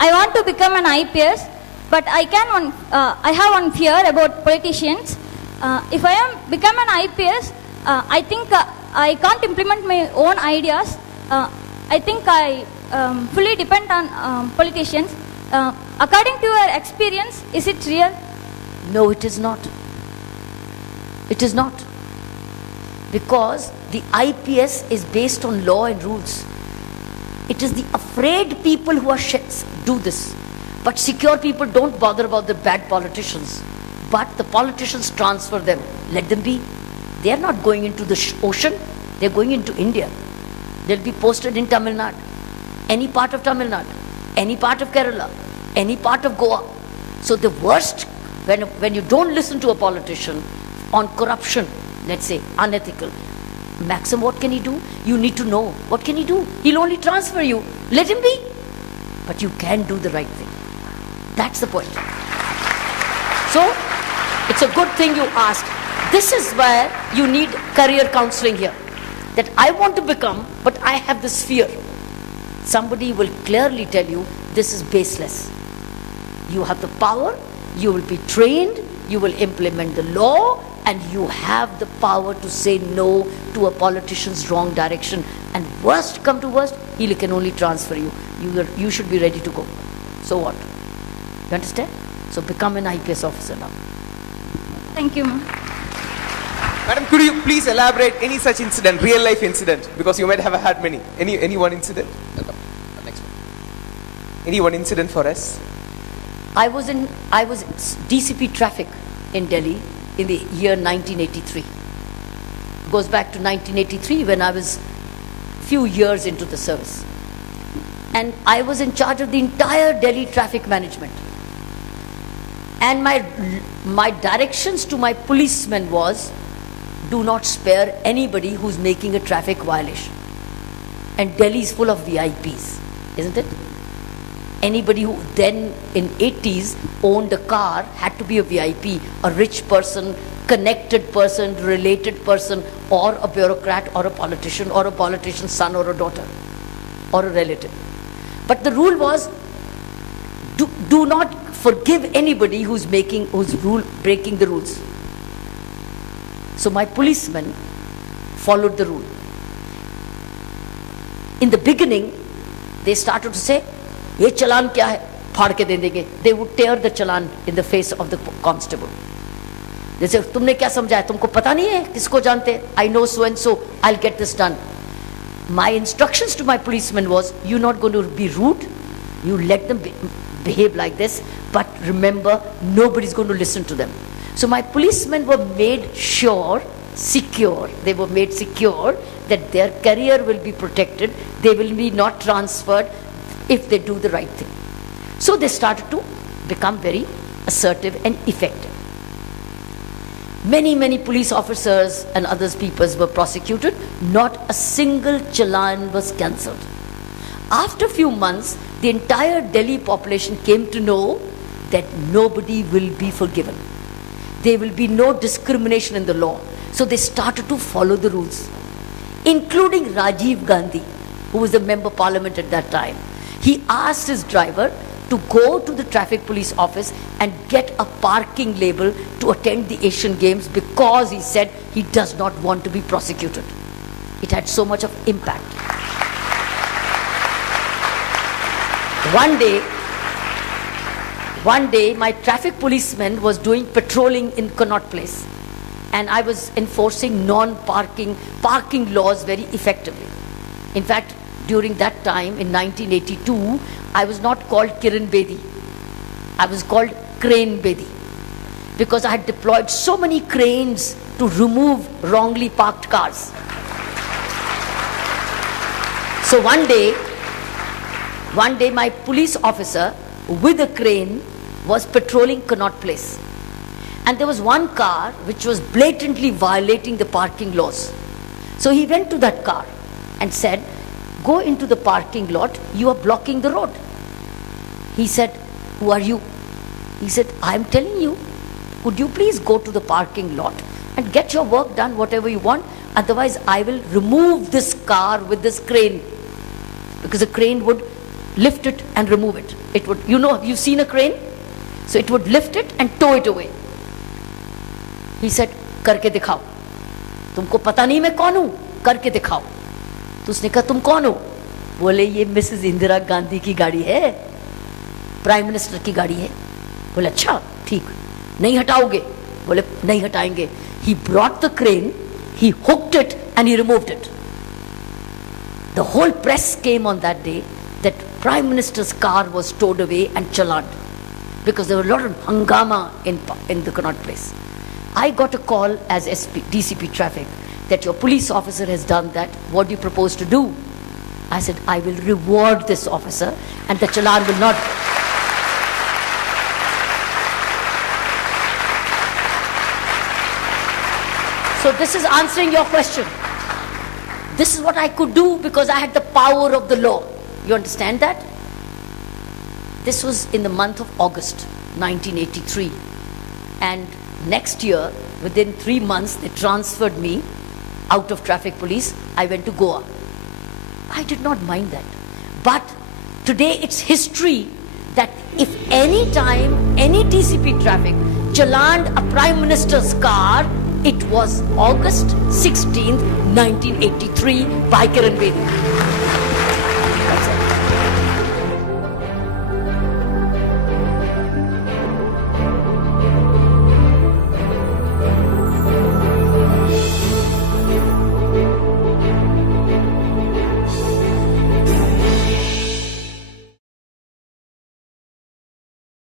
I want to become an IPS, but I have one fear about politicians. If I become an IPS, I think I can't implement my own ideas. I think I fully depend on politicians. According to your experience, is it real? No, it is not. It is not. Because the IPS is based on law and rules. It is the afraid people who do this. But secure people don't bother about the bad politicians. But the politicians transfer them. Let them be. They are not going into the ocean. They are going into India. They'll be posted in Tamil Nadu. Any part of Tamil Nadu. Any part of Kerala. Any part of Goa. So the worst, when you don't listen to a politician on corruption, let's say, unethical, maximum what can he do? You need to know. What can he do? He'll only transfer you. Let him be. But you can do the right thing. That's the point. So, it's a good thing you asked. This is where you need career counseling here. That I want to become, but I have this fear. Somebody will clearly tell you, this is baseless. You have the power, you will be trained, you will implement the law, and you have the power to say no to a politician's wrong direction. And worst come to worst, he can only transfer you. You should be ready to go. So what? You understand? So become an IPS officer now. Thank you, ma'am. Madam, could you please elaborate any such incident, real life incident? Because you might have had many. Any one incident? Next one. Any one incident for us? I was DCP traffic in Delhi in the year 1983. It goes back to 1983 when I was few years into the service. And I was in charge of the entire Delhi traffic management. And my directions to my policemen was, do not spare anybody who's making a traffic violation. And Delhi is full of VIPs, isn't it? Anybody who then in 80s owned a car had to be a VIP, a rich person, connected person, related person, or a bureaucrat, or a politician's son or a daughter, or a relative. But the rule was, do not forgive anybody who's breaking the rules. So my policemen followed the rule. In the beginning, they started to say, "Ye chalan kya hai? Phad ke de denge." They would tear the chalan in the face of the constable. They say, "Tumne kya samjha hai? Tumko pata nahi hai? Kisko jante? I know so and so. I'll get this done." My instructions to my policemen was, you're not going to be rude. You let them behave like this. But remember, nobody's going to listen to them. So my policemen were made secure that their career will be protected. They will be not transferred if they do the right thing. So they started to become very assertive and effective. Many police officers and other people were prosecuted. Not a single challan was cancelled. After a few months, the entire Delhi population came to know that nobody will be forgiven. There will be no discrimination in the law. So they started to follow the rules, including Rajiv Gandhi, who was the member of parliament at that time. He asked his driver to go to the traffic police office and get a parking label to attend the Asian Games because he said he does not want to be prosecuted. It had so much of impact. One day, my traffic policeman was doing patrolling in Connaught Place, and I was enforcing parking laws very effectively. In fact, during that time, in 1982, I was not called Kiran Vedi. I was called Crane Vedi, because I had deployed so many cranes to remove wrongly parked cars. So one day my police officer with a crane was patrolling Connaught Place. And there was one car which was blatantly violating the parking laws. So he went to that car and said, "Go into the parking lot, you are blocking the road." He said, "Who are you?" He said, "I'm telling you, could you please go to the parking lot and get your work done, whatever you want, otherwise I will remove this car with this crane." Because the crane would lift it and remove it. It would, you've seen a crane? So it would lift it and tow it away. He said, करके दिखाओ. तुमको पता नहीं मैं कौन हूं, करके दिखाओ. तो उसने कहा तुम कौन हो? बोले ये मिसेस इंदिरा गांधी की गाड़ी है, प्राइम मिनिस्टर की गाड़ी है. बोले अच्छा ठीक, नहीं हटाओगे? बोले नहीं हटाएंगे. He brought the crane, he hooked it and he removed it. The whole press came on that day that Prime Minister's car was towed away and challaned because there were a lot of hangama in the Connaught Place. I got a call as DCP Traffic that your police officer has done that. What do you propose to do? I said, I will reward this officer and the challan will not. So this is answering your question. This is what I could do because I had the power of the law. You understand that? This was in the month of August 1983. And next year, within 3 months, they transferred me out of traffic police. I went to Goa. I did not mind that. But today it's history that if any time any DCP traffic challaned a Prime Minister's car, it was August 16th, 1983 by Kiran Vedi.